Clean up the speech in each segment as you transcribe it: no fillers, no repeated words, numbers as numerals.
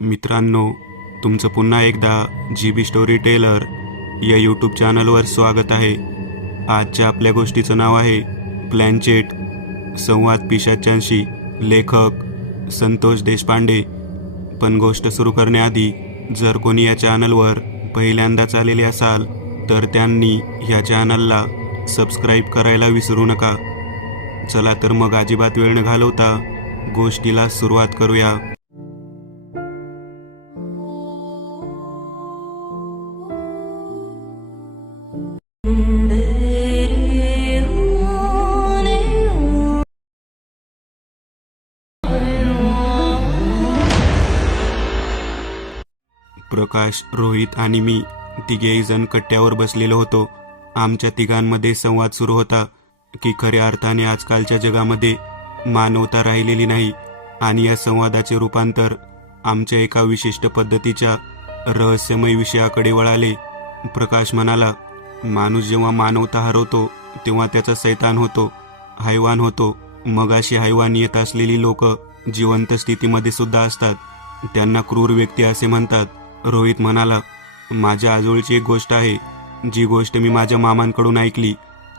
मित्रांनो, तुमचं पुन्हा एकदा GB स्टोरी टेलर या यूट्यूब चॅनलवर स्वागत आहे. आजच्या आपल्या गोष्टीचं नाव आहे प्लॅनचेट, संवाद पिशाच्यांशी. लेखक संतोष देशपांडे. पण गोष्ट सुरू करण्याआधी जर कोणी या चॅनलवर पहिल्यांदाच आलेले असाल तर त्यांनी या चॅनलला सबस्क्राईब करायला विसरू नका. चला तर मग अजिबात वेळ न घालवता गोष्टीला सुरुवात करूया. प्रकाश, रोहित आणि मी तिघेही जण कट्ट्यावर बसलेलो होतो. आमच्या तिघांमध्ये संवाद सुरू होता की खऱ्या अर्थाने आजकालच्या जगामध्ये मानवता राहिलेली नाही, आणि या संवादाचे रूपांतर आमच्या एका विशिष्ट पद्धतीच्या रहस्यमय विषयाकडे वळाले. प्रकाश म्हणाला, माणूस जेव्हा मानवता हरवतो तेव्हा त्याचा सैतान होतो, हैवान होतो. मग अशी हैवानियत असलेली लोक जिवंत स्थितीमध्ये सुद्धा असतात, त्यांना क्रूर व्यक्ती असे म्हणतात. रोहित म्हणाला, माझ्या आजोळची एक गोष्ट आहे, जी गोष्ट मी माझ्या मामांकडून ऐकली.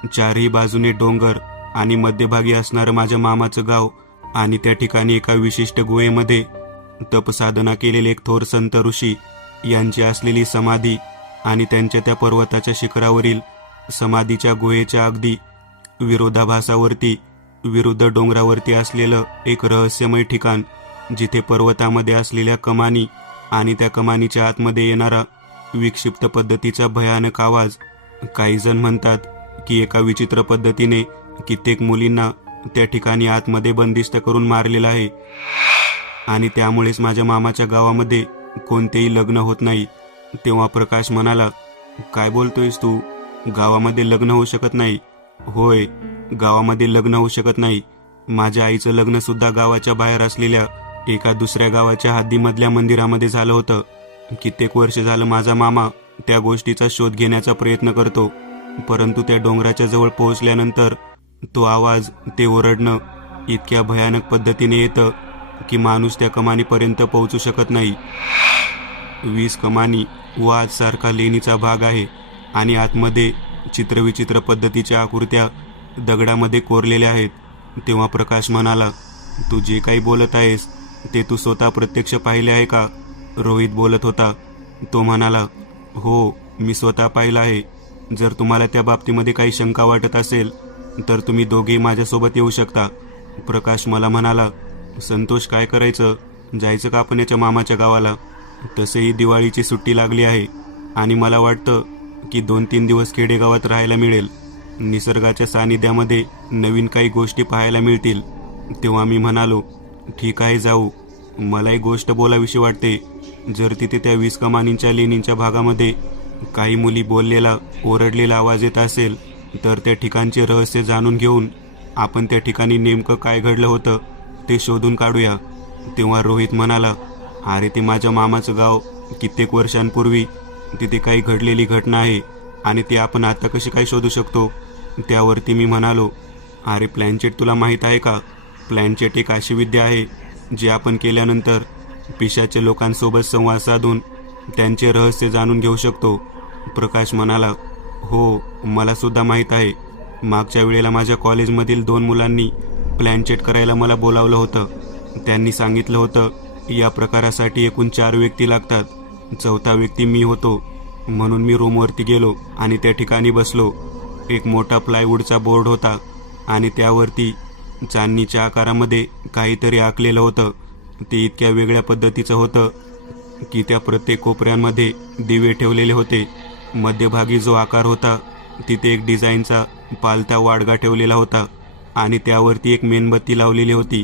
चारही बाजूने डोंगर आणि मध्यभागी असणारं माझ्या मामाचं गाव, आणि त्या ठिकाणी एका विशिष्ट गुहेमध्ये तपसाधना केलेले एक थोर संत ऋषी यांची असलेली समाधी, आणि त्यांच्या त्या पर्वताच्या शिखरावरील समाधीच्या गुहेच्या अगदी विरोधाभासावरती विरुद्ध डोंगरावरती असलेलं एक रहस्यमय ठिकाण, जिथे पर्वतामध्ये असलेल्या कमानी आणि त्या कमानीच्या आतमध्ये येणारा विक्षिप्त पद्धतीचा भयानक आवाज. काही जण म्हणतात की एका विचित्र पद्धतीने कित्येक मुलींना त्या ठिकाणी आतमध्ये बंदिस्त करून मारलेलं आहे, आणि त्यामुळेच माझ्या मामाच्या गावामध्ये कोणतेही लग्न होत नाही. तेव्हा प्रकाश म्हणाला, काय बोलतोयस तू? गावामध्ये लग्न होऊ शकत नाही? होय, गावामध्ये लग्न होऊ शकत नाही. माझ्या आईचं लग्न सुद्धा गावाच्या बाहेर असलेल्या एका दुसऱ्या गावाच्या हद्दीमधल्या मंदिरामध्ये झालं होतं. कित्येक वर्ष झालं माझा मामा त्या गोष्टीचा शोध घेण्याचा प्रयत्न करतो, परंतु त्या डोंगराच्या जवळ पोहोचल्यानंतर तो आवाज, ते ओरडणं इतक्या भयानक पद्धतीने येतं की माणूस त्या कमानीपर्यंत पोहोचू शकत नाही. 20 कमानी व आजसारखा लेणीचा भाग आहे, आणि आतमध्ये चित्रविचित्र पद्धतीच्या आकृत्या दगडामध्ये कोरलेल्या आहेत. तेव्हा प्रकाश म्हणाला, तू जे काही बोलत आहेस ते तू स्वतः प्रत्यक्ष पाहिले आहे का? रोहित बोलत होता. तो म्हणाला, हो, मी स्वतः पाहिलं आहे. जर तुम्हाला त्या बाबतीमध्ये काही शंका वाटत असेल तर तुम्ही दोघेही माझ्यासोबत येऊ शकता. प्रकाश मला म्हणाला, संतोष, काय करायचं? जायचं का आपण याच्या मामाच्या गावाला? तसेही दिवाळीची सुट्टी लागली आहे, आणि मला वाटतं की 2-3 दिवस खेडेगावात राहायला मिळेल. निसर्गाच्या सानिध्यामध्ये नवीन काही गोष्टी पाहायला मिळतील. तेव्हा मी म्हणालो, ठीक आहे, जाऊ. मला एक गोष्ट बोलावीशी वाटते. जर तिथे त्या 20 कमानींच्या लेणींच्या भागामध्ये काही मुली बोललेला, ओरडलेला आवाज येत असेल तर त्या ठिकाणचे रहस्य जाणून घेऊन आपण त्या ठिकाणी नेमकं काय घडलं होतं ते शोधून काढूया. तेव्हा रोहित म्हणाला, अरे, ते माझ्या मामाचं गाव. कित्येक वर्षांपूर्वी तिथे काही घडलेली घटना आहे, आणि ते आपण आता कशी काय शोधू शकतो? त्यावरती मी म्हणालो, अरे प्लॅनचेट तुला माहीत आहे का? प्लॅनचेट एक अशी विद्या आहे जी आपण केल्यानंतर पिशाच्या लोकांसोबत संवाद साधून त्यांचे रहस्य जाणून घेऊ शकतो. प्रकाश म्हणाला, हो, मला सुद्धा माहीत आहे. मागच्या वेळेला माझ्या कॉलेजमधील 2 मुलांनी प्लॅनचेट करायला मला बोलावलं होतं. त्यांनी सांगितलं होतं या प्रकारासाठी एकूण 4 व्यक्ती लागतात. 4था व्यक्ती मी होतो. म्हणून मी रूमवरती गेलो आणि त्या ठिकाणी बसलो. एक मोठा प्लायवूडचा बोर्ड होता, आणि त्यावरती चांदणीच्या आकारामध्ये काहीतरी आखलेलं होतं. ते इतक्या वेगळ्या पद्धतीचं होतं की त्या प्रत्येक कोपऱ्यांमध्ये दिवे ठेवलेले होते. मध्यभागी जो आकार होता तिथे एक डिझाईनचा पालथा वाडगा ठेवलेला होता, आणि त्यावरती एक मेणबत्ती लावलेली होती.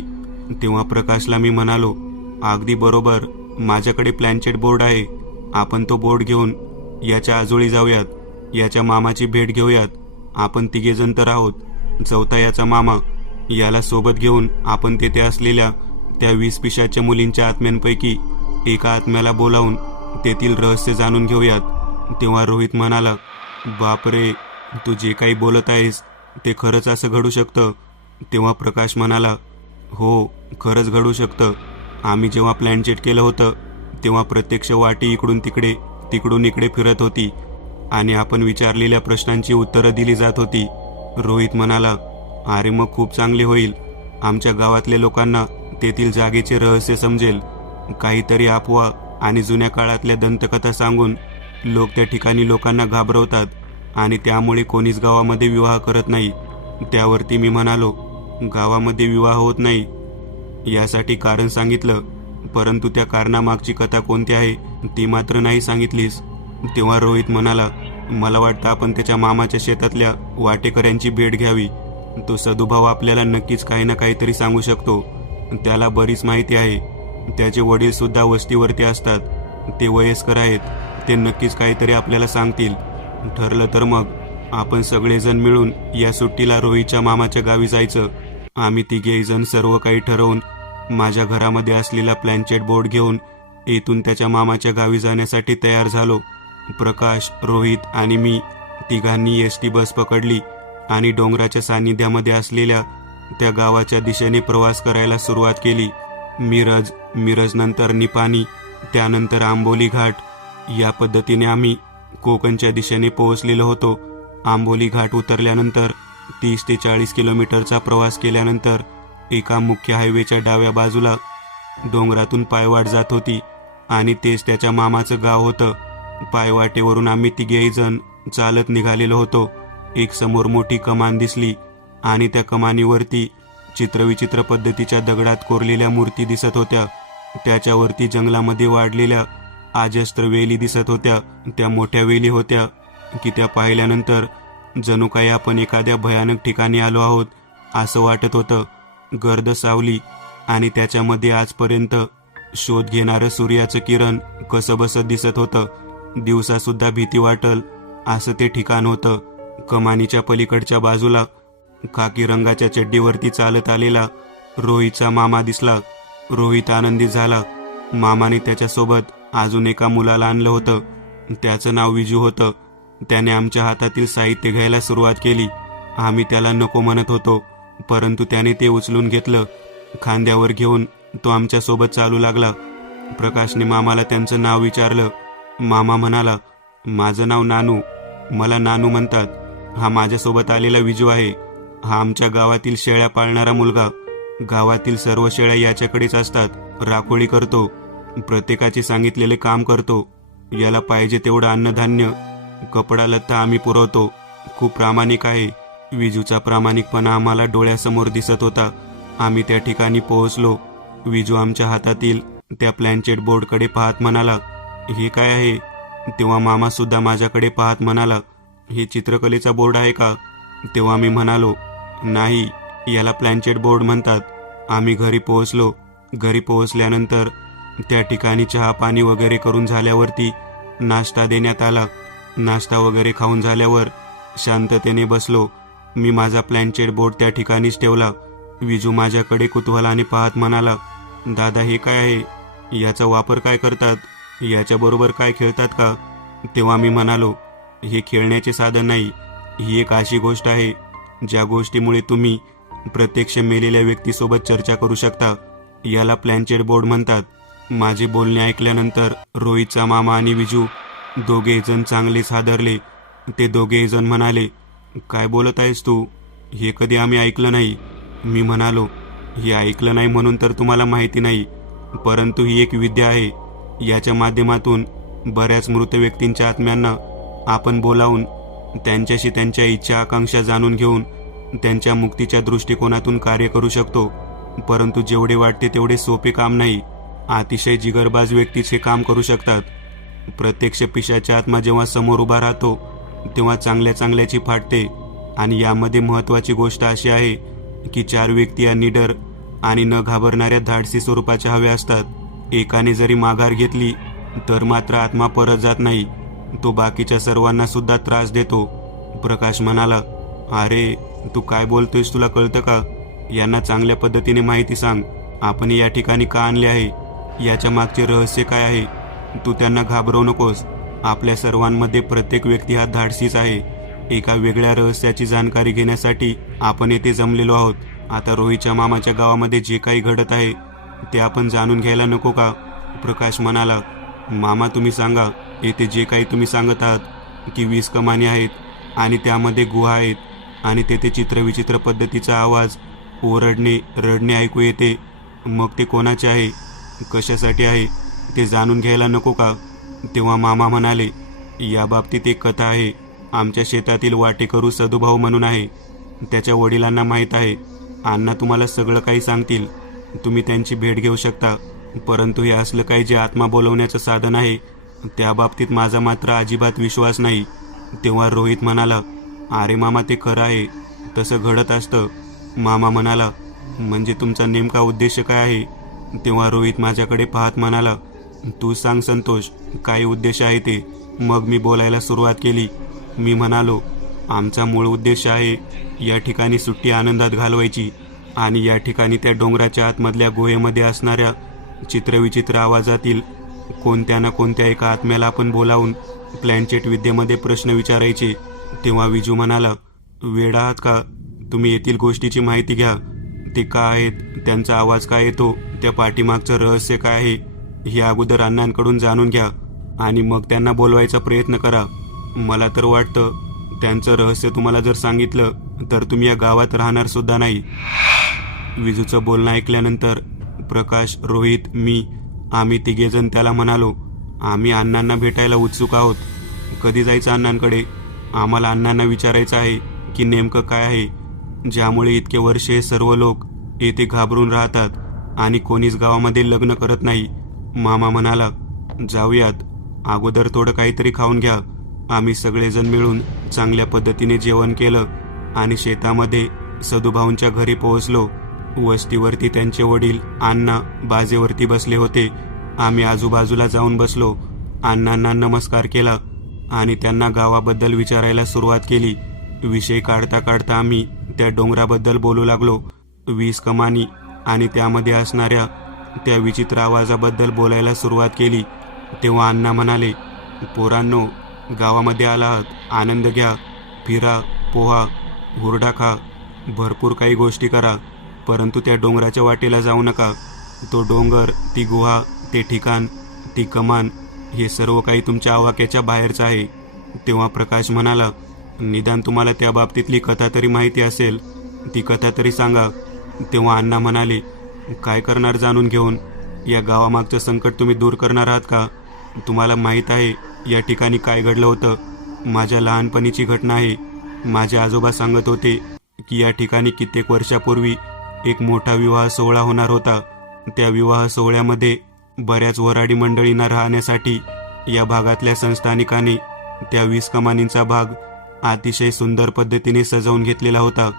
तेव्हा प्रकाशला मी म्हणालो, अगदी बरोबर, माझ्याकडे प्लॅनचेट बोर्ड आहे. आपण तो बोर्ड घेऊन याच्या आजोळी जाऊयात, याच्या मामाची भेट घेऊयात. आपण तिघेजण तर आहोत, 4था याचा मामा. याला सोबत घेऊन आपण तेथे असलेल्या त्या 20 पिशाच्या मुलींच्या आत्म्यांपैकी एका आत्म्याला बोलावून तेथील रहस्य जाणून घेऊयात. तेव्हा रोहित म्हणाला, बापरे, तू जे काही बोलत आहेस ते खरंच असं घडू शकतं? तेव्हा प्रकाश म्हणाला, हो, खरंच घडू शकतं. आम्ही जेव्हा प्लॅनचेट केलं होतं तेव्हा प्रत्यक्ष वाटी इकडून तिकडे तिकडून इकडे फिरत होती आणि आपण विचारलेल्या प्रश्नांची उत्तरं दिली जात होती. रोहित म्हणाला, अरे मग खूप चांगले होईल. आमच्या गावातल्या लोकांना तेथील जागेचे रहस्य समजेल. काहीतरी अफवा आणि जुन्या काळातल्या दंतकथा सांगून लोक त्या ठिकाणी लोकांना घाबरवतात आणि त्यामुळे कोणीच गावामध्ये विवाह करत नाही. त्यावरती मी म्हणालो, गावामध्ये विवाह होत नाही यासाठी कारण सांगितलं, परंतु त्या कारणामागची कथा कोणती आहे ती मात्र नाही सांगितलीस. तेव्हा रोहित म्हणाला, मला वाटतं आपण त्याच्या मामाच्या शेतातल्या वाटेकऱ्यांची भेट घ्यावी. तो सदुभाव आपल्याला नक्कीच काही ना काहीतरी सांगू शकतो. त्याला बरीच माहिती आहे. त्याचे वडील सुद्धा वस्तीवरती असतात. ते वयस्कर आहेत. ते नक्कीच काहीतरी आपल्याला सांगतील. ठरलं तर मग आपण सगळेजण मिळून या सुट्टीला रोहितच्या मामाच्या गावी जायचं. आम्ही तिघेजण सर्व काही ठरवून माझ्या घरामध्ये असलेला प्लॅनचेट बोर्ड घेऊन इथून त्याच्या मामाच्या गावी जाण्यासाठी तयार झालो. प्रकाश, रोहित आणि मी तिघांनी एसटी बस पकडली आणि डोंगराच्या सान्निध्यामध्ये असलेल्या त्या गावाच्या दिशेने प्रवास करायला सुरुवात केली. मिरजनंतर निपाणी, त्यानंतर आंबोली घाट. या पद्धतीने आम्ही कोकणच्या दिशेने पोहोचलेलो होतो. आंबोली घाट उतरल्यानंतर 30 ते 40 किलोमीटरचा प्रवास केल्यानंतर एका मुख्य हायवेच्या डाव्या बाजूला डोंगरातून पायवाट जात होती आणि तेच त्याच्या मामाचं गाव होतं. पायवाटेवरून आम्ही तिघेही जण चालत निघालेलो होतो. एक समोर मोठी कमान दिसली आणि त्या कमानीवरती चित्रविचित्र पद्धतीच्या दगडात कोरलेल्या मूर्ती दिसत होत्या. त्याच्यावरती जंगलामध्ये वाढलेल्या अजस्त्र वेली दिसत होत्या. त्या मोठ्या वेली होत्या की त्या पाहिल्यानंतर जणू काही आपण एखाद्या भयानक ठिकाणी आलो आहोत असं वाटत होतं. गर्द सावली आणि त्याच्यामध्ये आजपर्यंत शोध घेणारं सूर्याचं किरण कसं बसत दिसत होतं. दिवसासुद्धा भीती वाटल असं ते ठिकाण होतं. कमानीच्या पलीकडच्या बाजूला खाकी रंगाच्या चड्डीवरती चालत आलेला रोहितचा मामा दिसला. रोहित आनंदित झाला. मामाने त्याच्यासोबत अजून एका मुलाला आणलं होतं. त्याचं नाव विजू होतं. त्याने आमच्या हातातील साहित्य घ्यायला सुरुवात केली. आम्ही त्याला नको म्हणत होतो, परंतु त्याने ते उचलून घेतलं. खांद्यावर घेऊन तो आमच्यासोबत चालू लागला. प्रकाशने मामाला त्यांचं नाव विचारलं. मामा म्हणाला, माझं नाव नानू, मला नानू म्हणतात. हा माझ्यासोबत आलेला विजू आहे. हा आमच्या गावातील शेळ्या पाळणारा मुलगा. गावातील सर्व शेळ्या याच्याकडेच असतात. राखोळी करतो, प्रत्येकाचे सांगितलेले काम करतो. याला पाहिजे तेवढं अन्नधान्य, कपडा लत्ता आम्ही पुरवतो. खूप प्रामाणिक आहे. विजूचा प्रामाणिकपणा आम्हाला डोळ्यासमोर दिसत होता. आम्ही त्या ठिकाणी पोहोचलो. विजू आमच्या हातातील त्या प्लॅनचेट बोर्डकडे पाहत म्हणाला, हे काय आहे? तेव्हा मामा सुद्धा माझ्याकडे पाहत म्हणाला, हे चित्रकलेचा बोर्ड आहे का? तेव्हा मी म्हणालो, नाही, याला प्लॅनचेट बोर्ड म्हणतात. आम्ही घरी पोहोचलो. घरी पोहोचल्यानंतर त्या ठिकाणी चहा पाणी वगैरे करून झाल्यावरती नाश्ता देण्यात आला. नाश्ता वगैरे खाऊन झाल्यावर शांततेने बसलो. मी माझा प्लॅनचेट बोर्ड त्या ठिकाणीच ठेवला. विजू माझ्याकडे कुतूहलाने पाहत म्हणाला, दादा हे काय आहे? याचा वापर काय करतात? याच्याबरोबर काय खेळतात का? तेव्हा मी म्हणालो, हे खेळण्याचे साधन नाही. ही एक अशी गोष्ट आहे ज्या गोष्टीमुळे तुम्ही प्रत्यक्ष मेलेल्या व्यक्तीसोबत चर्चा करू शकता. याला प्लॅनचेट बोर्ड म्हणतात. माझे बोलणे ऐकल्यानंतर रोहितचा मामा आणि विजू दोघे जण चांगलेच हादरले. ते दोघे जण म्हणाले, काय बोलत आहेस तू? हे कधी आम्ही ऐकलं नाही. मी म्हणालो, हे ऐकलं नाही म्हणून तर तुम्हाला माहिती नाही, परंतु ही एक विद्या आहे. याच्या माध्यमातून बऱ्याच मृत व्यक्तींच्या आत्म्यांना आपण बोलावून त्यांच्याशी त्यांच्या इच्छा आकांक्षा जाणून घेऊन त्यांच्या मुक्तीच्या दृष्टिकोनातून कार्य करू शकतो. परंतु जेवढे वाटते तेवढे सोपे काम नाही. अतिशय जिगरबाज व्यक्तीच हे काम करू शकतात. प्रत्यक्ष पिशाचा आत्मा जेव्हा समोर उभा राहतो तेव्हा चांगल्या चांगल्याची फाटते. आणि यामध्ये महत्त्वाची गोष्ट अशी आहे की 4 व्यक्ती या निडर आणि न घाबरणाऱ्या धाडसी स्वरूपाच्या हव्या असतात. एकाने जरी माघार घेतली तर मात्र आत्मा परत जात नाही. तो बाकीच्या सर्वांना सुद्धा त्रास देतो. प्रकाश म्हणाला, अरे तू काय बोलतोयस? तुला कळतं का? यांना चांगल्या पद्धतीने माहिती सांग. आपण या ठिकाणी का आणले आहे? याच्या मागचे रहस्य काय आहे? तू त्यांना घाबरवू नकोस. आपल्या सर्वांमध्ये प्रत्येक व्यक्ती हा धाडसीच आहे. एका वेगळ्या रहस्याची जाणकारी घेण्यासाठी आपण येथे जमलेलो आहोत. आता रोहितच्या मामाच्या गावामध्ये जे काही घडत आहे ते आपण जाणून घ्यायला नको का? प्रकाश म्हणाला, मामा तुम्ही सांगा, येथे जे काही तुम्ही सांगत आहात की 20 कमानी आहेत आणि त्यामध्ये गुहा आहेत आणि तेथे चित्रविचित्र पद्धतीचा आवाज, ओरडणे, रडणे ऐकू येते, मग ते कोणाचे आहे, कशासाठी आहे ते जाणून घ्यायला नको का? तेव्हा मामा म्हणाले, या बाबतीत एक कथा आहे. आमच्या शेतातील वाटेकरू सदुभाऊ म्हणून आहे. त्याच्या वडिलांना माहीत आहे. अण्णा तुम्हाला सगळं काही सांगतील. तुम्ही त्यांची भेट घेऊ शकता. परंतु हे असलं काही जे आत्मा बोलवण्याचं साधन आहे त्या बाबतीत माझा मात्र अजिबात विश्वास नाही. तेव्हा रोहित म्हणाला, अरे मामा ते खरं आहे, तसं घडत असतं. मामा म्हणाला, म्हणजे तुमचा नेमका उद्देश काय आहे? तेव्हा रोहित माझ्याकडे पाहत म्हणाला, तू सांग संतोष, काय उद्देश आहे ते? मग मी बोलायला सुरुवात केली. मी म्हणालो, आमचा मूळ उद्देश आहे या ठिकाणी सुट्टी आनंदात घालवायची आणि या ठिकाणी त्या डोंगराच्या आतमधल्या गुहेमध्ये असणाऱ्या चित्रविचित्र आवाजातील कोणत्या ना कोणत्या एका आत्म्याला आपण बोलावून प्लॅनचेट विद्येमध्ये प्रश्न विचारायचे. तेव्हा विजू म्हणाला, वेडा आहात का? तुम्ही येथील गोष्टीची माहिती घ्या. ते का आहेत, त्यांचा आवाज का येतो, त्या पाठीमागचं रहस्य काय आहे हे अगोदर अण्णांकडून जाणून घ्या आणि मग त्यांना बोलवायचा प्रयत्न करा. मला तर वाटतं त्यांचं रहस्य तुम्हाला जर सांगितलं तर तुम्ही या गावात राहणार सुद्धा नाही. विजूचं बोलणं ऐकल्यानंतर प्रकाश, रोहित, मी आम्ही तिघेजण त्याला म्हणालो, आम्ही अण्णांना भेटायला उत्सुक आहोत. कधी जायचं अण्णांकडे? आम्हाला अण्णांना विचारायचं आहे की नेमकं काय आहे ज्यामुळे इतके वर्ष हे सर्व लोक येथे घाबरून राहतात आणि कोणीच गावामध्ये लग्न करत नाही. मामा म्हणाला, जाऊयात, अगोदर थोडं काहीतरी खाऊन घ्या. आम्ही सगळेजण मिळून चांगल्या पद्धतीने जेवण केलं आणि शेतामध्ये सदुभाऊंच्या घरी पोहोचलो. वस्तीवरती त्यांचे वडील अण्णा बाजेवरती बसले होते. आम्ही आजूबाजूला जाऊन बसलो. अण्णांना नमस्कार केला आणि त्यांना गावाबद्दल विचारायला सुरुवात केली. विषय काढता काढता आम्ही त्या डोंगराबद्दल बोलू लागलो. 20 कमानी आणि त्यामध्ये असणाऱ्या त्या विचित्र आवाजाबद्दल बोलायला सुरुवात केली. तेव्हा अण्णा म्हणाले, पोरांनो, गावामध्ये आला आहात, आनंद घ्या, फिरा, पोहा, हुरडा खा, भरपूर काही गोष्टी करा, परंतु त्या डोंगराच्या वाटेला जाऊ नका. तो डोंगर, ती गुहा, ते ठिकाण, ती कमान, हे सर्व काही तुमच्या आवाक्याच्या बाहेरचं आहे. तेव्हा प्रकाश म्हणाला, निदान तुम्हाला त्या बाबतीतली कथा तरी माहिती असेल, ती कथा तरी सांगा. तेव्हा अण्णा म्हणाले, काय करणार जाणून घेऊन? या गावामागचं संकट तुम्ही दूर करणार आहात का? तुम्हाला माहीत आहे या ठिकाणी काय घडलं होतं? माझ्या लहानपणीची घटना आहे. माझे आजोबा सांगत होते की या ठिकाणी कित्येक वर्षापूर्वी एक मोठा विवाह सोहळा होणार होता. त्या विवाह सोहळ्यामध्ये बऱ्याच वऱ्हाडी मंडळींना राहण्यासाठी या भागातल्या संस्थानिकांनी त्या 20 कमानींचा भाग अतिशय सुंदर पद्धतीने सजवून घेतलेला होता.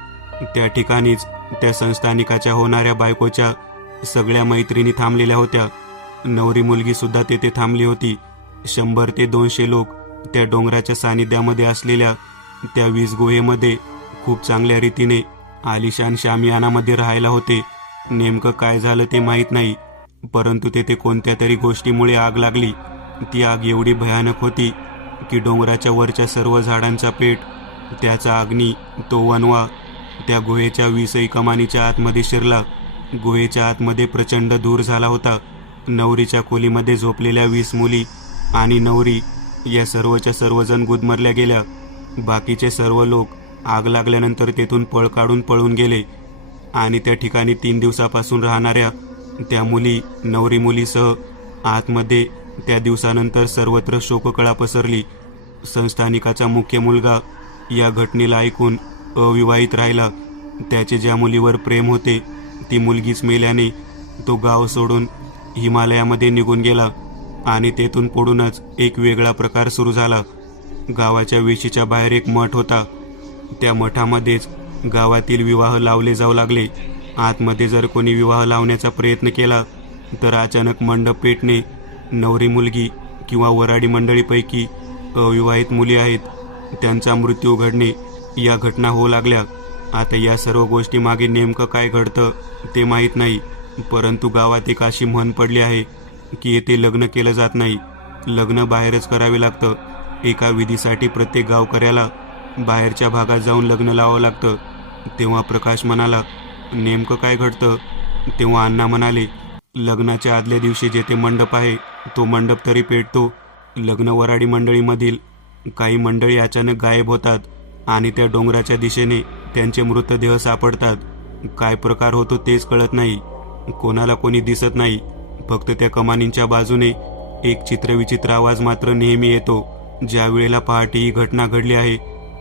त्या ठिकाणीच त्या संस्थानिकाच्या होणाऱ्या बायकोच्या सगळ्या मैत्रिणी थांबलेल्या होत्या. नवरी मुलगी सुद्धा तेथे थांबली होती. 100 ते 200 लोक त्या डोंगराच्या सानिध्यामध्ये असलेल्या त्या 20 गुहेमध्ये खूप चांगल्या रीतीने आलिशान शामियानामध्ये राहायला होते. नेमकं काय झालं ते माहीत नाही, परंतु तेथे कोणत्या तरी गोष्टीमुळे आग लागली. ती आग एवढी भयानक होती की डोंगराच्या वरच्या सर्व झाडांचा पेट, त्याचा अग्नी, तो वणवा त्या गुहेच्या 20 कमानीच्या आतमध्ये शिरला. गुहेच्या आतमध्ये प्रचंड धूर झाला होता. नवरीच्या खोलीमध्ये झोपलेल्या 20 मुली आणि नवरी या सर्वच्या सर्वजण गुदमरल्या गेल्या. बाकीचे सर्व लोक आग लागल्यानंतर तेथून पळ काढून पळून गेले आणि त्या ठिकाणी 3 दिवसापासून राहणाऱ्या त्या मुली, नवरी मुलीसह आतमध्ये त्या दिवसानंतर सर्वत्र शोककळा पसरली. संस्थानिकाचा मुख्य मुलगा या घटनेला ऐकून अविवाहित राहिला. त्याचे ज्या मुलीवर प्रेम होते ती मुलगीच मेल्याने तो गाव सोडून हिमालयामध्ये निघून गेला आणि तेथून पुढूनच एक वेगळा प्रकार सुरू झाला. गावाच्या वेशीच्या बाहेर एक मठ होता. त्या मठामध्येच गावातील विवाह लावले जाऊ लागले. आतमध्ये जर कोणी विवाह लावण्याचा प्रयत्न केला तर अचानक मंडप पेटणे, नवरी मुलगी किंवा वऱ्हाडी मंडळीपैकी अविवाहित मुली आहेत त्यांचा मृत्यू घडणे, या घटना होऊ लागल्या. आता या सर्व गोष्टी मागे नेमकं काय घडतं ते माहीत नाही, परंतु गावात एक अशी म्हण पडली आहे की येथे लग्न केलं जात नाही, लग्न बाहेरच करावे लागतं. एका विधीसाठी प्रत्येक गावकऱ्याला बाहेरच्या भागात जाऊन लग्न लावावं लागतं. तेव्हा प्रकाश म्हणाला, नेमकं काय घडतं? तेव्हा अण्णा म्हणाले, लग्नाच्या आदल्या दिवशी जेथे मंडप आहे तो मंडप तरी पेटतो. लग्न वराडी मंडळीमधील काही मंडळी अचानक गायब होतात आणि त्या डोंगराच्या दिशेने त्यांचे मृतदेह सापडतात. काय प्रकार होतो तेच कळत नाही. कोणाला कोणी दिसत नाही. फक्त त्या कमानींच्या बाजूने एक चित्रविचित्र आवाज मात्र नेहमी येतो. ज्या वेळेला पहाटे ही घटना घडली आहे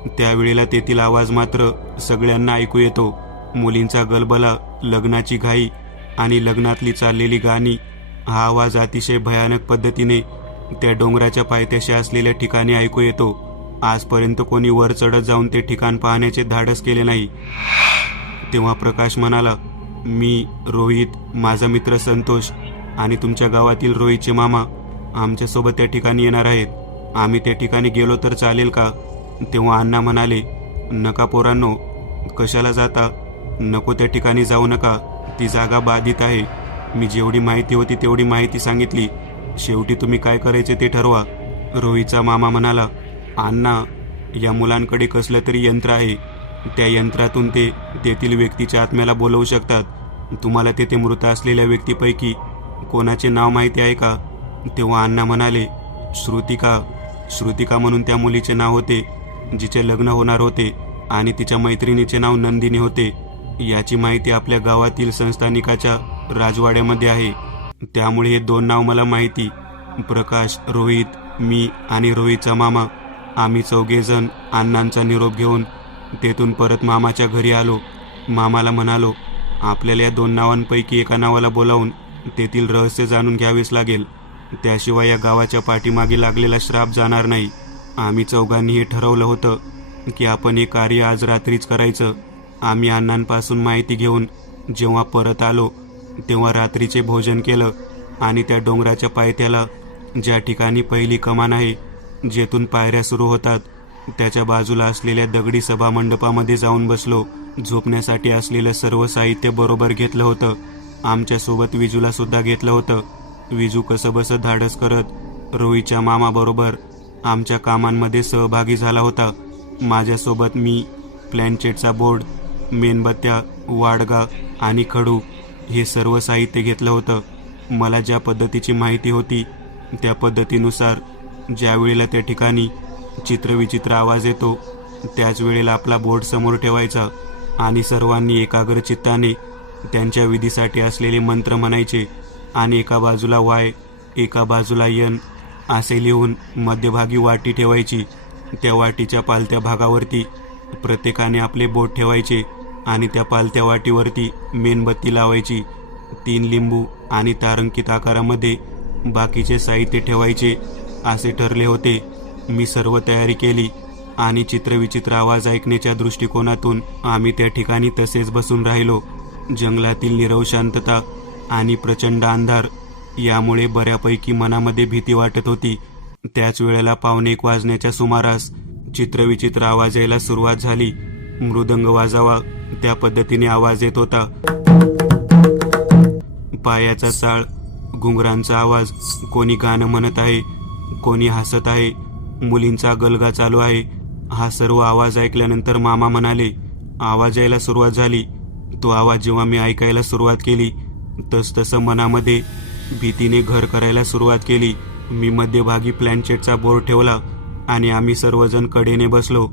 त्यावेळेला तेथील आवाज मात्र सगळ्यांना ऐकू येतो. मुलींचा गलबला, लग्नाची घाई आणि लग्नातली चाललेली गाणी. हा आवाज अतिशय भयानक पद्धतीने त्या डोंगराच्या पायथ्याशी असलेल्या ठिकाणी ऐकू येतो. आजपर्यंत कोणी वर चढत जाऊन ते ठिकाण पाहण्याचे धाडस केले नाही. तेव्हा प्रकाश म्हणाला, मी, रोहित, माझा मित्र संतोष आणि तुमच्या गावातील रोहितचे मामा आमच्यासोबत त्या ठिकाणी येणार आहेत. आम्ही त्या ठिकाणी गेलो तर चालेल का? तेव्हा अण्णा म्हणाले, नका पोरांनो, कशाला जाता? नको, त्या ठिकाणी जाऊ नका. ती जागा बाधित आहे. मी जेवढी माहिती होती तेवढी माहिती सांगितली. शेवटी तुम्ही काय करायचे ते ठरवा. रोहितचा मामा म्हणाला, अण्णा, या मुलांकडे कसलं तरी यंत्र आहे. त्या यंत्रातून ते तेथील व्यक्तीच्या आत्म्याला बोलवू शकतात. तुम्हाला तेथे मृत असलेल्या व्यक्तीपैकी कोणाचे नाव माहिती आहे का? तेव्हा अण्णा म्हणाले, श्रुतिका म्हणून त्या मुलीचे नाव होते, जिचे लग्न होणार होते आणि तिच्या मैत्रिणीचे नाव नंदिनी होते. याची माहिती आपल्या गावातील संस्थानिकाच्या राजवाड्यामध्ये आहे. त्यामुळे हे 2 नाव मला माहिती. प्रकाश, रोहित, मी आणि रोहितचा मामा आम्ही 4 जण अण्णांचा निरोप घेऊन तेथून परत मामाच्या घरी आलो. मामाला म्हणालो, आपल्याला या 2 नावांपैकी एका नावाला बोलावून तेथील रहस्य जाणून घ्यावेच लागेल. त्याशिवाय या गावाच्या पाठीमागे लागलेला श्राप जाणार नाही. आम्ही 4घांनी हे ठरवलं होतं की आपण हे कार्य आज रात्रीच करायचं. आम्ही अण्णांपासून माहिती घेऊन जेव्हा परत आलो तेव्हा रात्रीचे भोजन केलं आणि त्या डोंगराच्या पायथ्याला, ज्या ठिकाणी पहिली कमान आहे, जेथून पायऱ्या सुरू होतात, त्याच्या बाजूला असलेल्या दगडी सभा मंडपामध्ये जाऊन बसलो. झोपण्यासाठी असलेलं सर्व साहित्य बरोबर घेतलं होतं. आमच्यासोबत विजूला सुद्धा घेतलं होतं. विजू कसंबसं धाडस करत रोहितच्या मामाबरोबर आमच्या कामांमध्ये सहभागी झाला होता. माझ्यासोबत मी प्लॅनचेटचा बोर्ड, मेणबत्त्या, वाडगा आणि खडू हे सर्व साहित्य घेतलं होतं. मला ज्या पद्धतीची माहिती होती त्या पद्धतीनुसार ज्या वेळेला त्या ठिकाणी चित्रविचित्र आवाज येतो त्याच वेळेला आपला बोर्ड समोर ठेवायचा आणि सर्वांनी एकाग्र चित्ताने त्यांच्या विधीसाठी असलेले मंत्र म्हणायचे आणि एका बाजूला वाय, एका बाजूला यन असे लिहून मध्यभागी वाटी ठेवायची. त्या वाटीच्या पालत्या भागावरती प्रत्येकाने आपले बोट ठेवायचे आणि त्या पालत्या वाटीवरती मेणबत्ती लावायची. 3 लिंबू आणि तारांकित आकारामध्ये बाकीचे साहित्य ठेवायचे असे ठरले होते. मी सर्व तयारी केली आणि चित्रविचित्र आवाज ऐकण्याच्या दृष्टिकोनातून आम्ही त्या ठिकाणी तसेच बसून राहिलो. जंगलातील नीरव शांतता आणि प्रचंड अंधार यामुळे बऱ्यापैकी मनामध्ये भीती वाटत होती. त्याच वेळेला 1:15 वाजण्याच्या सुमारास चित्रविचित्र आवाज यायला सुरुवात झाली. मृदंग वाजावा त्या पद्धतीने आवाज येत होता. पायाचा चाळ, घुंगरांचा आवाज, कोणी गाणं म्हणत आहे, कोणी हसत आहे, मुलींचा गलगा चालू आहे. हा सर्व आवाज ऐकल्यानंतर मामा म्हणाले, आवाज यायला सुरुवात झाली. तो आवाज जेव्हा मी ऐकायला सुरुवात केली तसतसं मनामध्ये भीतीने घर करायला सुरुवात केली. मी मध्यभागी प्लॅनचेटचा बोर्ड ठेवला आणि आम्ही सर्वजण कडेने बसलो.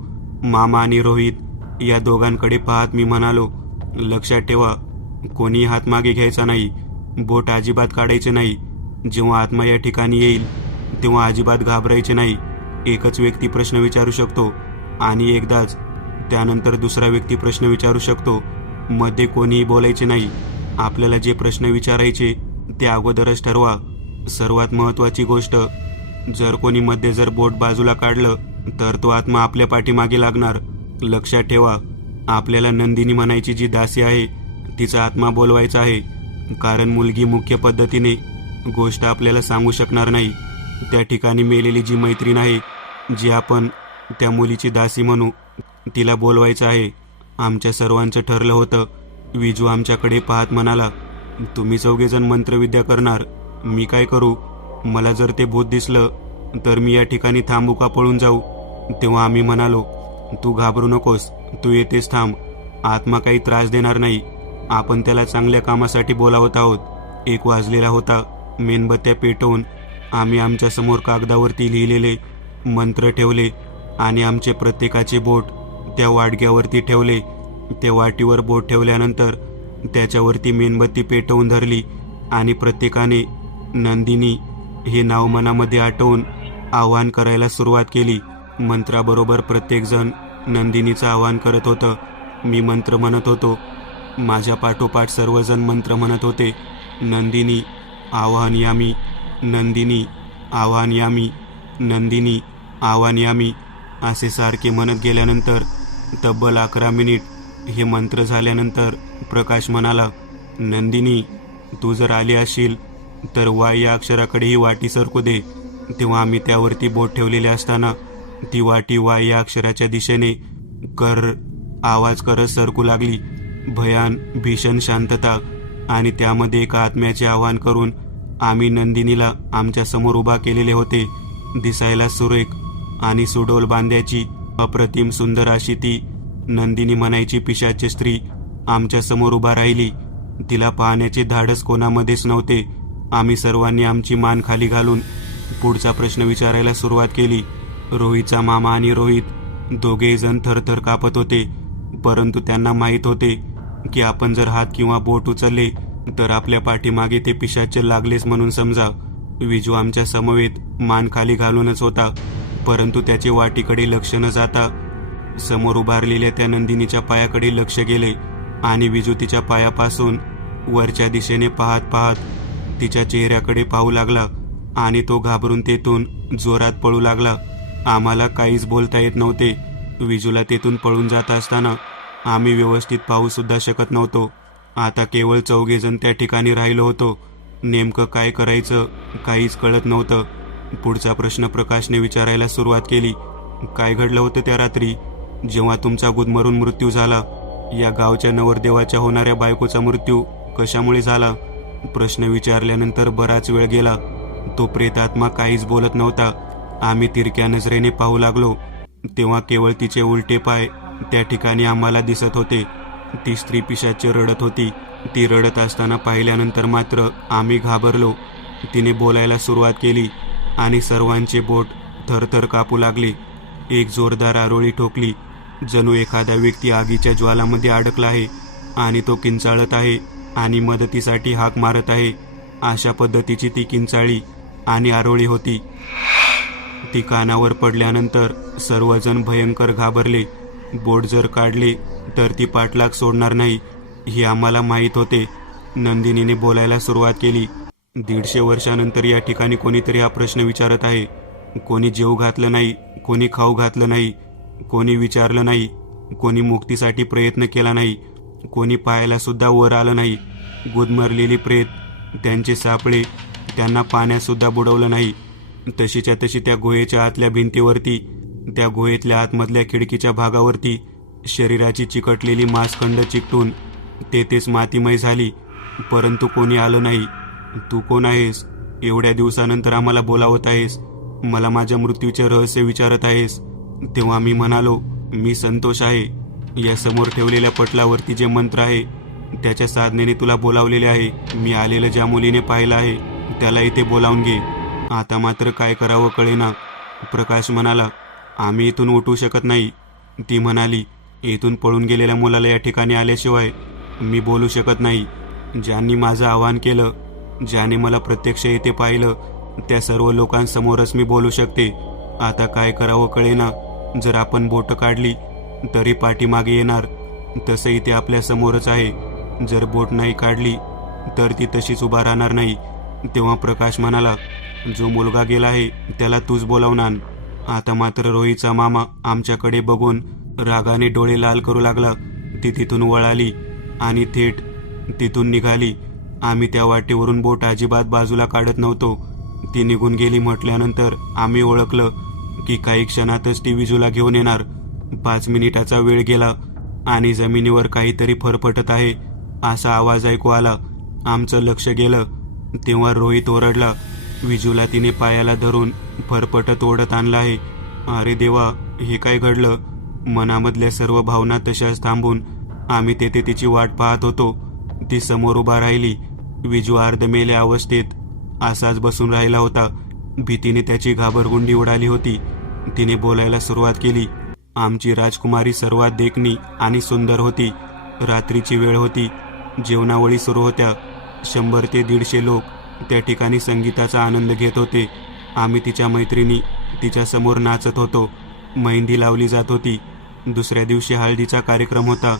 मामा आणि रोहित या दोघांकडे पाहत मी म्हणालो, लक्षात ठेवा, कोणी हात मागे घ्यायचा नाही, बोट अजिबात काढायचे नाही. जेव्हा आत्मा या ठिकाणी येईल तेव्हा अजिबात घाबरायचे नाही. एकच व्यक्ती प्रश्न विचारू शकतो आणि एकदाच, त्यानंतर दुसरा व्यक्ती प्रश्न विचारू शकतो. मध्ये कोणीही बोलायचे नाही. आपल्याला जे प्रश्न विचारायचे ते अगोदरच ठरवा. सर्वात महत्त्वाची गोष्ट, जर कोणी मध्ये जर बोट बाजूला काढलं तर तो आत्मा आपल्या पाठीमागे लागणार. लक्षात ठेवा, आपल्याला नंदिनी म्हणायची जी दासी आहे तिचा आत्मा बोलवायचा आहे, कारण मुलगी मुख्य पद्धतीने गोष्ट आपल्याला सांगू शकणार नाही. त्या ठिकाणी मेलेली जी मैत्रीण आहे, जी आपण त्या मुलीची दासी म्हणू, तिला बोलवायचं आहे. आमच्या सर्वांचं ठरलं होतं. विजू आमच्याकडे पाहत म्हणाला, तुम्ही 4 जण मंत्रविद्या करणार, मी काय करू? मला जर ते भूत दिसलं तर मी या ठिकाणी थांबू का पळून जाऊ? तेव्हा आम्ही म्हणालो, तू घाबरू नकोस, तू येतेच थांब. आत्मा काही त्रास देणार नाही. आपण त्याला चांगल्या कामासाठी बोलावत आहोत. 1 वाजलेला होता. मेणबत्त्या पेटवून आम्ही आमच्या समोर कागदावरती लिहिलेले मंत्र ठेवले आणि आमचे प्रत्येकाचे बोट त्या वाडग्यावरती ठेवले. त्या वाटीवर बोट ठेवल्यानंतर त्याच्यावरती मेणबत्ती पेटवून धरली आणि प्रत्येकाने नंदिनी हे नाव मनामध्ये आठवून आवाहन करायला सुरुवात केली. मंत्राबरोबर प्रत्येकजण नंदिनीचं आवाहन करत होतं. मी मंत्र म्हणत होतो. माझ्या पाठोपाठ सर्वजण मंत्र म्हणत होते. नंदिनी आवाहन यामी, नंदिनी आवाहन यामी, नंदिनी आवाहन यामी असे सारखे म्हणत गेल्यानंतर तब्बल 11 मिनिट हे मंत्र झाल्यानंतर प्रकाश म्हणाला, नंदिनी तू जर आली असशील तर वाय या अक्षराकडे ही वाटी सरकू दे. तेव्हा आम्ही त्यावरती बोट ठेवलेले असताना ती वाटी वाय या अक्षराच्या दिशेने कर आवाज करत सरकू लागली. भयान भीषण शांतता आणि त्यामध्ये एका आत्म्याचे आवाहन करून आम्ही नंदिनीला आमच्या समोर उभा केलेले होते. दिसायला सुरेख आणि सुडोल बांध्याची अप्रतिम सुंदर अशी ती नंदिनी म्हणायची पिशाच स्त्री आमच्या समोर उभा राहिली. तिला पाहण्याचे धाडस कोणामध्येच नव्हते. आम्ही सर्वांनी आमची मान खाली घालून पुढचा प्रश्न विचारायला सुरुवात केली. रोहितचा मामा आणि रोहित दोघेही जण थरथर कापत होते, परंतु त्यांना माहीत होते की आपण जर हात किंवा बोट उचलले तर आपल्या पाठीमागे ते पिशाच लागलेच म्हणून समजा. विजू आमच्या समवेत मान खाली घालूनच होता, परंतु त्याचे वाटीकडे लक्ष न जाता समोर उभारलेल्या त्या नंदिनीच्या पायाकडे लक्ष गेले आणि विजू तिच्या पायापासून वरच्या दिशेने पाहत पाहत तिच्या चेहऱ्याकडे पाहू लागला आणि तो घाबरून तेथून जोरात पळू लागला. आम्हाला काहीच बोलता येत नव्हते. विजूला तेथून पळून जात असताना आम्ही व्यवस्थित पाहू सुद्धा शकत नव्हतो. आता केवळ 4 जण त्या ठिकाणी राहिलो होतो. नेमकं काय करायचं काहीच कळत नव्हतं. पुढचा प्रश्न प्रकाशने विचारायला सुरुवात केली. काय घडलं होतं त्या रात्री जेव्हा तुमचा गुदमरून मृत्यू झाला? या गावच्या नवरदेवाच्या होणाऱ्या बायकोचा मृत्यू कशामुळे झाला? प्रश्न विचारल्यानंतर बराच वेळ गेला. तो प्रेतात्मा काहीच बोलत नव्हता. आम्ही तिरक्या नजरेने पाहू लागलो तेव्हा केवळ तिचे उलटे पाय त्या ठिकाणी आम्हाला दिसत होते. ती स्त्री पिशाच रडत होती. ती रडत असताना पाहिल्यानंतर मात्र आम्ही घाबरलो. तिने बोलायला सुरुवात केली आणि सर्वांचे बोट थरथर कापू लागले. एक जोरदार आरोळी ठोकली. जणू एखादा व्यक्ती आगीच्या ज्वालामध्ये अडकला आहे आणि तो किंचाळत आहे आणि मदतीसाठी हाक मारत आहे. अशा पद्धतीची ती किंचाळी आणि आरोळी होती. ती कानावर पडल्यानंतर सर्वजण भयंकर घाबरले. बोट जर काढले तर ती पाठलाग सोडणार नाही हे आम्हाला माहीत होते. नंदिनीने बोलायला सुरुवात केली. 150 वर्षानंतर या ठिकाणी कोणीतरी हा प्रश्न विचारत आहे. कोणी जेव घातलं नाही, कोणी खाऊ घातलं नाही, कोणी विचारलं नाही, कोणी मुक्तीसाठी प्रयत्न केला नाही, कोणी पाहायला सुद्धा वर आलं नाही. गुदमरलेली प्रेत, त्यांचे सापळे, त्यांना पाण्यात सुद्धा बुडवलं नाही. तशीच्या तशी त्या गुहेच्या आतल्या भिंतीवरती, त्या गुहेतल्या आतमधल्या खिडकीच्या भागावरती शरीराची चिकटलेली मांसखंड चिकटून तेथेच मातीमय झाली. परंतु कोणी आलं नाही. तू कोण आहेस? एवढ्या दिवसानंतर आम्हाला बोलावत आहेस? मला माझ्या मृत्यूचे रहस्य विचारत आहेस? तेव्हा मी म्हणालो, मी संतोष आहे. या समोर ठेवलेल्या पटलावरती जे मंत्र आहे त्याच्या साधनेने तुला बोलावलेले आहे. मी आलेलं ज्या मुलीने पाहिलं आहे त्याला इथे बोलावून घे. आता मात्र काय करावं कळेना. प्रकाश म्हणाला, आम्ही इथून उठू शकत नाही. ती म्हणाली, इथून पळून गेलेल्या मुलाला या ठिकाणी आल्याशिवाय मी बोलू शकत नाही. ज्यांनी माझं आवाहन केलं, ज्याने मला प्रत्यक्ष येथे पाहिलं, त्या सर्व लोकांसमोरच मी बोलू शकते. आता काय करावं कळेना. जर आपण बोटं काढली तरी पाठीमागे येणार, तसं इथे आपल्या समोरच आहे. जर बोट नाही काढली तर ती तशीच उभा राहणार नाही. तेव्हा प्रकाश म्हणाला, जो मुलगा गेला आहे त्याला तूच बोलावून आण. आता मात्र रोहितचा मामा आमच्याकडे बघून रागाने डोळे लाल करू लागला. ती तिथून वळाली आणि थेट तिथून निघाली. आम्ही त्या वाटेवरून बोट अजिबात बाजूला काढत नव्हतो. ती निघून गेली म्हटल्यानंतर आम्ही ओळखलं की काही क्षणातच ती विजूला घेऊन येणार. 5 मिनिटाचा वेळ गेला आणि जमिनीवर काहीतरी फरफटत आहे असा आवाज ऐकू आला. आमचं लक्ष गेलं तेव्हा रोहित ओरडला, विजूला तिने पायाला धरून फरफटत ओढत आणलं आहे. अरे देवा, हे काय घडलं? मनामधल्या सर्व भावना तशाच थांबून आम्ही तेथे तिची वाट पाहत होतो. ती समोर उभा राहिली विजू अर्धमेल्या अवस्थेत असाच बसून राहिला होता. भीतीने त्याची घाबरगुंडी उडाली होती. तिने बोलायला सुरुवात केली. आमची राजकुमारी सर्वात देखणी आणि सुंदर होती. रात्रीची वेळ होती. जेवणावळी सुरू होत्या. 100 ते 150 लोक त्या ठिकाणी संगीताचा आनंद घेत होते. आम्ही तिच्या मैत्रिणी तिच्यासमोर नाचत होतो. मेहंदी लावली जात होती. दुसऱ्या दिवशी हळदीचा कार्यक्रम होता.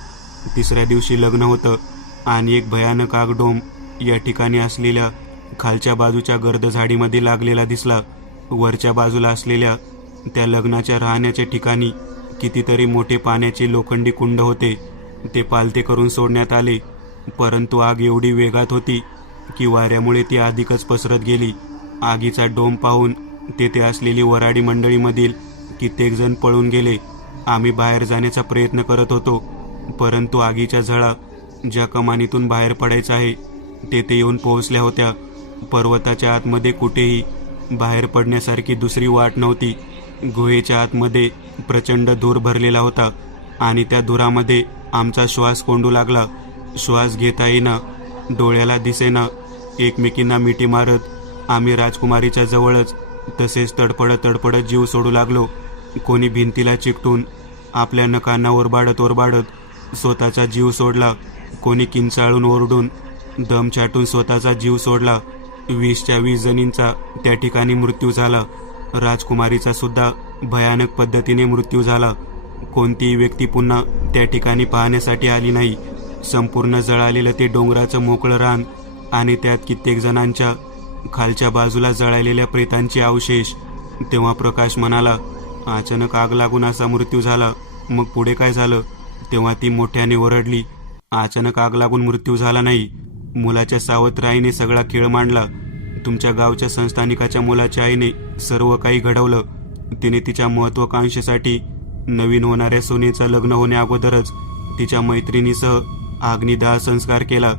तिसऱ्या दिवशी लग्न होतं आणि एक भयानक आगडोम या ठिकाणी असलेल्या खालच्या बाजूच्या गर्द झाडीमध्ये लागलेला दिसला. वरच्या बाजूला असलेल्या त्या लग्नाच्या राहण्याच्या ठिकाणी कितीतरी मोठे पाण्याचे लोखंडी कुंड होते. ते पालते करून सोडण्यात आले, परंतु आग एवढी वेगात होती की वाऱ्यामुळे ती अधिकच पसरत गेली. आगीचा डोम पाहून तेथे असलेली वऱ्हाडी मंडळीमधील कित्येक जण पळून गेले. आम्ही बाहेर जाण्याचा प्रयत्न करत होतो, परंतु आगीच्या झळा ज्या कमानीतून बाहेर पडायचं आहे तेथे येऊन पोहोचल्या होत्या. पर्वताच्या आतमध्ये कुठेही बाहेर पडण्यासारखी दुसरी वाट नव्हती. गुहेच्या आतमध्ये प्रचंड धूर भरलेला होता आणि त्या धुरामध्ये आमचा श्वास कोंडू लागला. श्वास घेता येईना, डोळ्याला दिसेना. एकमेकींना मिठी मारत आम्ही राजकुमारीच्या जवळच तसेच तडफडत जीव सोडू लागलो. कोणी भिंतीला चिकटून आपल्या नखांना ओरबाडत स्वतःचा जीव सोडला. कोणी किंचाळून ओरडून दम छाटून स्वतःचा जीव सोडला. 20च्या 20 जणींचा त्या ठिकाणी मृत्यू झाला. राजकुमारीचा सुद्धा भयानक पद्धतीने मृत्यू झाला. कोणतीही व्यक्ती पुन्हा त्या ठिकाणी पाहण्यासाठी आली नाही. संपूर्ण जळालेलं ते डोंगराचं मोकळं रान आणि त्यात कित्येक जणांच्या खालच्या बाजूला जळालेल्या प्रेतांचे अवशेष. तेव्हा प्रकाश म्हणाला, अचानक आग लागून असा मृत्यू झाला, मग पुढे काय झालं? तेव्हा ती मोठ्याने ओरडली, अचानक आग लागून मृत्यू झाला नाही. मुलाच्या सावत्राईने सगळा खेळ मांडला. तुमच्या गावच्या संस्थानिकाच्या मुलाच्या आईने सर्व काही घडवलं. तिने तिच्या महत्वाकांक्षेसाठी नवीन होणाऱ्या सोनेचं लग्न होण्या अगोदरच तिच्या मैत्रिणीसह अग्निदाह संस्कार केला.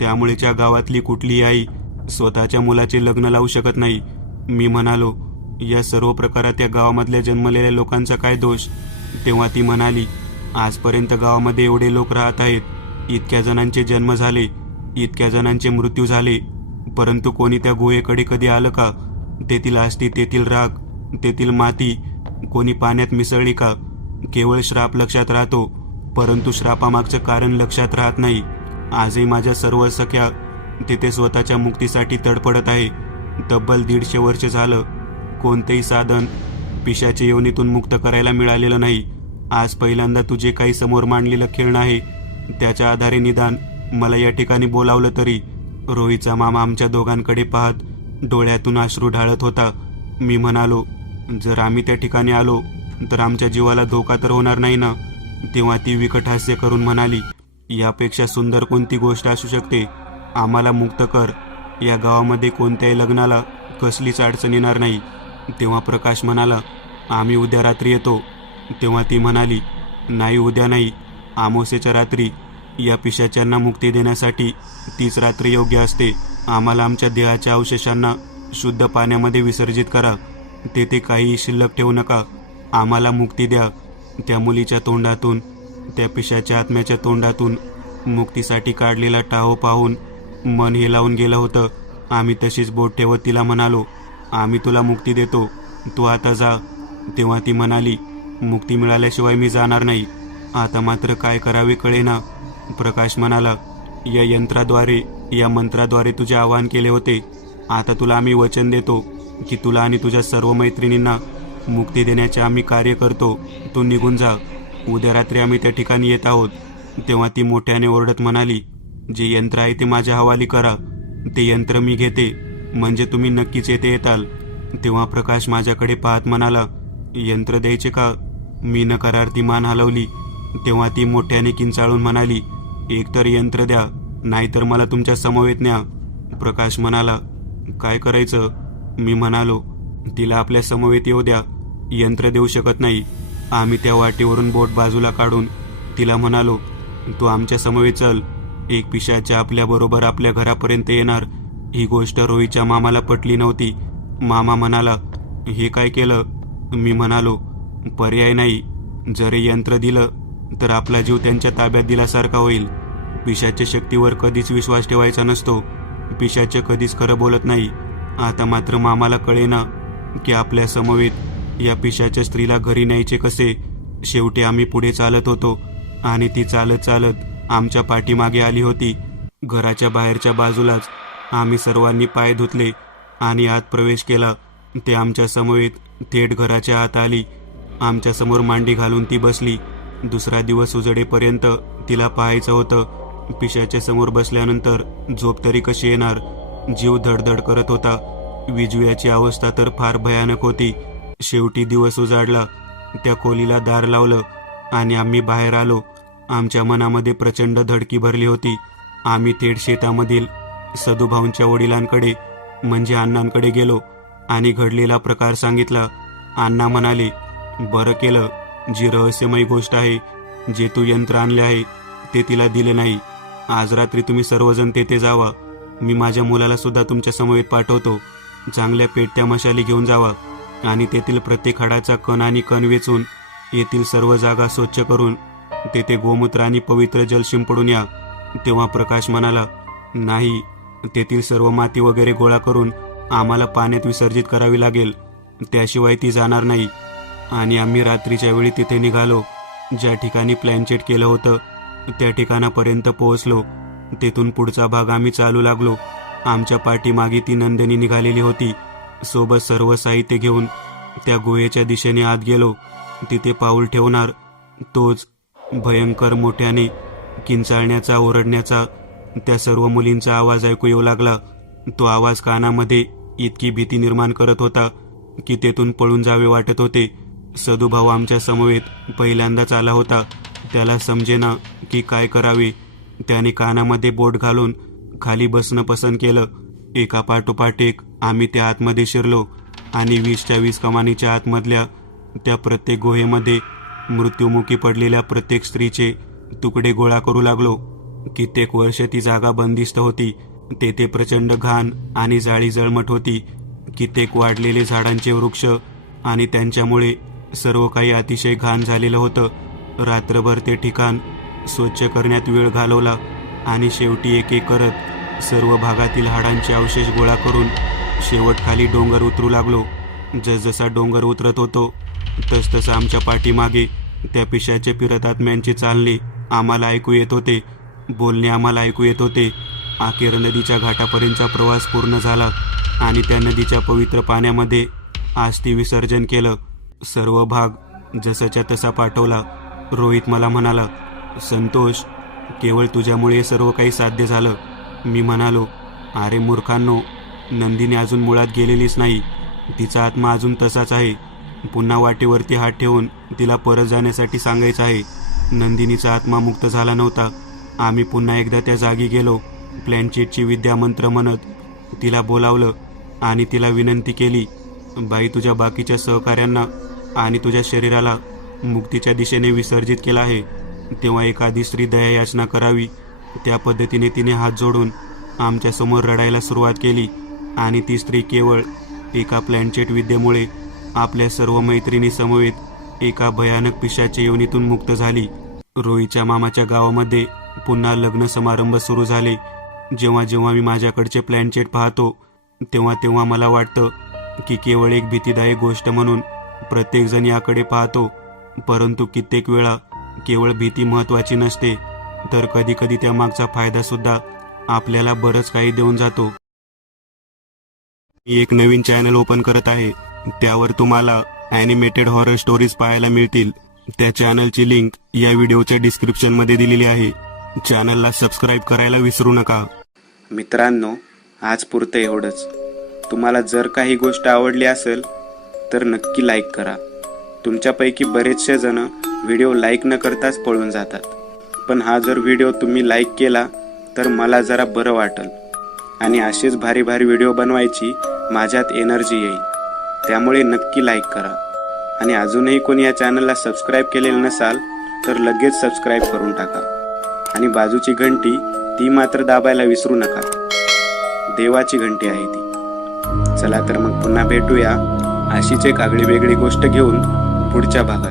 त्यामुळे त्या गावातली कुठलीही आई स्वतःच्या मुलाचे लग्न लावू शकत नाही. मी म्हणालो, या सर्व प्रकारात या गावामधल्या जन्मलेल्या लोकांचा काय दोष? तेव्हा ती म्हणाली, आजपर्यंत गावामध्ये एवढे लोक राहत आहेत, इतक्या जणांचे जन्म झाले, इतक्या जणांचे मृत्यू झाले, परंतु कोणी त्या गुहेकडे कधी आलं का? तेथील अस्थी, तेथील राख, तेथील माती कोणी पाण्यात मिसळली का? केवळ श्राप लक्षात राहतो, परंतु श्रापामागचं कारण लक्षात राहत नाही. आजही माझ्या सर्व सख्या तिथे स्वतःच्या मुक्तीसाठी तडफडत आहे. तब्बल 150 वर्ष झालं कोणतेही साधन पिशाच्या योनीतून मुक्त करायला मिळालेलं नाही. आज पहिल्यांदा तुझे काही समोर मांडलेलं खेळणं आहे, त्याच्या आधारे निदान मला या ठिकाणी बोलावलं तरी. रोहीचा मामा आमच्या दोघांकडे पाहत डोळ्यातून अश्रू ढाळत होता. मी म्हणालो, जर आम्ही त्या ठिकाणी आलो तर आमच्या जीवाला धोका तर होणार नाही ना? तेव्हा ती विकट हास्य करून म्हणाली, यापेक्षा सुंदर कोणती गोष्ट असू शकते? आम्हाला मुक्त कर. या गावामध्ये कोणत्याही लग्नाला कसलीच अडचण येणार नाही. तेव्हा प्रकाश म्हणाला, आम्ही उद्या रात्री येतो. तेव्हा ती म्हणाली, नाही, उद्या नाही, अमावस्येच्या रात्री. या पिशाच्यांना मुक्ती देण्यासाठी तीच रात्र योग्य असते. आम्हाला आमच्या देहाच्या अवशेषांना शुद्ध पाण्यामध्ये विसर्जित करा. तेथे काहीही शिल्लक ठेवू नका. आम्हाला मुक्ती द्या. त्या मुलीच्या तोंडातून, त्या पिशाच्या आत्म्याच्या तोंडातून मुक्तीसाठी काढलेला टाहो पाहून मन हेलावून गेलं होतं. आम्ही तशीच बोट ठेवत तिला म्हणालो, आम्ही तुला मुक्ती देतो, तू आता जा. तेव्हा ती म्हणाली, मुक्ती मिळाल्याशिवाय मी जाणार नाही. आता मात्र काय करावे कळेना. प्रकाश म्हणाला, या यंत्राद्वारे, या मंत्राद्वारे तुझे आवाहन केले होते. आता तुला आम्ही वचन देतो की तुला आणि तुझ्या सर्व मैत्रिणींना मुक्ती देण्याचे आम्ही कार्य करतो. तू निघून जा. उद्या रात्री आम्ही त्या ठिकाणी येत आहोत. तेव्हा ती मोठ्याने ओरडत म्हणाली, जे यंत्र आहे ते माझ्या हवाली करा. ते यंत्र मी घेते, म्हणजे तुम्ही नक्कीच येथे येताल. तेव्हा प्रकाश माझ्याकडे पाहत म्हणाला, यंत्र द्यायचे का? मी नकारार्थी मान हलवली. तेव्हा ती मोठ्याने किंचाळून म्हणाली, एकतर यंत्र द्या, नाहीतर मला तुमच्या समवेत न्या. प्रकाश म्हणाला, काय करायचं? मी म्हणालो, तिला आपल्या समवेत येऊ द्या. यंत्र देऊ शकत नाही. आम्ही त्या वाटेवरून बोट बाजूला काढून तिला म्हणालो, तू आमच्या समवेत चल. एक पिशाच्या आपल्याबरोबर आपल्या घरापर्यंत येणार. ही गोष्ट रोहीच्या मामाला पटली नव्हती. मामा म्हणाला, हे काय केलं? मी म्हणालो, पर्याय नाही. जर हे यंत्र दिलं तर आपला जीव त्यांच्या ताब्यात दिल्यासारखा होईल. पिशाच्या शक्तीवर कधीच विश्वास ठेवायचा नसतो. पिशाच कधीच खरं बोलत नाही. आता मात्र मामाला कळेना की आपल्या समवेत या पिशाच्या स्त्रीला घरी न्यायचे कसे. शेवटी आम्ही पुढे चालत होतो आणि ती चालत चालत आमच्या पाठीमागे आली होती. घराच्या बाहेरच्या बाजूलाच आम्ही सर्वांनी पाय धुतले आणि आत प्रवेश केला. ते आमच्या समवेत थेट घराच्या आत आली. आमच्या समोर मांडी घालून ती बसली. दुसरा दिवस उजडेपर्यंत तिला पाहायचं होतं. पिशाच्या समोर बसल्यानंतर झोप तरी कशी येणार. जीव धडधड करत होता. विजूयाची अवस्था तर फार भयानक होती. शेवटी दिवस उजाडला. त्या खोलीला दार लावलं आणि आम्ही बाहेर आलो. आमच्या मनामध्ये प्रचंड धडकी भरली होती. आम्ही थेट शेतामधील सदुभाऊंच्या वडिलांकडे म्हणजे अण्णांकडे गेलो आणि घडलेला प्रकार सांगितला. अण्णा म्हणाले, बरं केलं, जी रहस्यमयी गोष्ट आहे, जे तू यंत्र आणले आहे ते तिला दिले नाही. आज रात्री तुम्ही सर्वजण तेथे जावा. मी माझ्या मुलाला सुद्धा तुमच्या समवेत पाठवतो. चांगल्या पेटत्या मशाली घेऊन जावा आणि तेथील प्रत्येक हाडाचा कण आणि कण वेचून येथील सर्व जागा स्वच्छ करून तेथे गोमूत्र आणि पवित्र जल शिंपडून या. तेव्हा प्रकाश म्हणाला, नाही, तेथील सर्व माती वगैरे गोळा करून आम्हाला पाण्यात विसर्जित करावी लागेल, त्याशिवाय ती जाणार नाही. आणि आम्ही रात्रीच्या वेळी तिथे निघालो. ज्या ठिकाणी प्लॅनचेट केलं होतं त्या ठिकाणापर्यंत पोहोचलो. तेथून पुढचा भाग आम्ही चालू लागलो. आमच्या पाठीमागे ती नंदिनी निघालेली होती. सोबत सर्व साहित्य घेऊन त्या गुहेच्या दिशेने आत गेलो. तिथे पाऊल ठेवणार तोच भयंकर मोठ्याने किंचाळण्याचा, ओरडण्याचा, त्या सर्व मुलींचा आवाज ऐकू येऊ लागला. तो आवाज कानामध्ये इतकी भीती निर्माण करत होता की तेथून पळून जावे वाटत होते. सदुभाऊ आमच्या समवेत पहिल्यांदाच आला होता. त्याला समजेना की काय करावे. त्याने कानामध्ये बोट घालून खाली बसणं पसंत केलं. एका पाठोपाठ एक आम्ही त्या आतमध्ये शिरलो आणि 20च्या 20 कमानीच्या आतमधल्या त्या प्रत्येक गुहेमध्ये मृत्युमुखी पडलेल्या प्रत्येक स्त्रीचे तुकडे गोळा करू लागलो. कित्येक वर्ष ती जागा बंदिस्त होती. तेथे प्रचंड घाण आणि जाळी जळमट होती. कित्येक वाढलेले झाडांचे वृक्ष आणि त्यांच्यामुळे सर्व काही अतिशय घाण झालेलं होतं. रात्रभर ते ठिकाण स्वच्छ करण्यात वेळ घालवला आणि शेवटी एक एक करत सर्व भागातील हाडांचे अवशेष गोळा करून शेवट खाली डोंगर उतरू लागलो. जसजसा डोंगर उतरत होतो तसतसं आमच्या पाठीमागे त्या पिशाचे फिरत आत्म्यांचे चालणे आम्हाला ऐकू येत होते. बोलणे आम्हाला ऐकू येत होते. अखेर नदीच्या घाटापर्यंतचा प्रवास पूर्ण झाला आणि त्या नदीच्या पवित्र पाण्यामध्ये आस्थी विसर्जन केलं. सर्व भाग जसाच्या तसा पाठवला. रोहित मला म्हणाला, संतोष, केवळ तुझ्यामुळे सर्व काही साध्य झालं. मी म्हणालो, अरे मूर्खांनो, नंदिनी अजून मुळात गेलेलीच नाही. तिचा आत्मा अजून तसाच आहे. पुन्हा वाटेवरती हात ठेवून तिला परत जाण्यासाठी सांगायचं आहे. नंदिनीचा आत्मा मुक्त झाला नव्हता. आम्ही पुन्हा एकदा त्या जागी गेलो. प्लॅनचेटची विद्या मंत्र म्हणत तिला बोलावलं आणि तिला विनंती केली, बाई, तुझ्या बाकीच्या सहकाऱ्यांना आणि तुझ्या शरीराला मुक्तीच्या दिशेने विसर्जित केलं आहे. तेव्हा एखादी स्त्री दया याचना करावी. त्या पद्धतीने तिने हात जोडून आमच्या समोर रडायला सुरुवात केली आणि ती स्त्री केवळ एका प्लॅनचेट विद्येमुळे आपल्या सर्व मैत्रिणी समवेत एका भयानक पिशाच्या योनीतून मुक्त झाली. रोहीच्या मामाच्या गावामध्ये पुन्हा लग्न समारंभ सुरू झाले. जेव्हा जेव्हा मी माझ्याकडचे प्लॅनचेट पाहतो तेव्हा तेव्हा मला वाटतं की केवळ एक भीतीदायक गोष्ट म्हणून प्रत्येकजण याकडे पाहतो. परंतु कित्येक वेळा केवळ भीती महत्त्वाची नसते, तर कधी कधी त्यामागचा फायदा सुद्धा आपल्याला बरंच काही देऊन जातो. मी एक नवीन चॅनल ओपन करत आहे. त्यावर तुम्हाला ॲनिमेटेड हॉरर स्टोरीज पाहायला मिळतील. त्या चॅनलची लिंक या व्हिडिओच्या डिस्क्रिप्शनमध्ये दिलेली आहे. चॅनलला सबस्क्राईब करायला विसरू नका. मित्रांनो, आज पुरतं एवढंच. तुम्हाला जर काही गोष्ट आवडली असेल तर नक्की लाईक करा. तुमच्यापैकी बरेचसे जण व्हिडिओ लाईक न करताच पळून जातात. पण हा जर व्हिडिओ तुम्ही लाईक केला तर मला जरा बरं वाटेल आणि असेच भारी भारी व्हिडिओ बनवायची माझ्यात एनर्जी येईल. त्यामुळे नक्की लाईक करा. आणि अजूनही कोणी या चॅनलला सबस्क्राईब केलेलं नसाल तर लगेच सबस्क्राईब करून टाका. आणि बाजूची घंटी ती मात्र दाबायला विसरू नका. देवाची घंटी आहे ती. चला तर मग पुन्हा भेटूया अशीच एक आगळी वेगळी गोष्ट घेऊन पुढच्या भागात.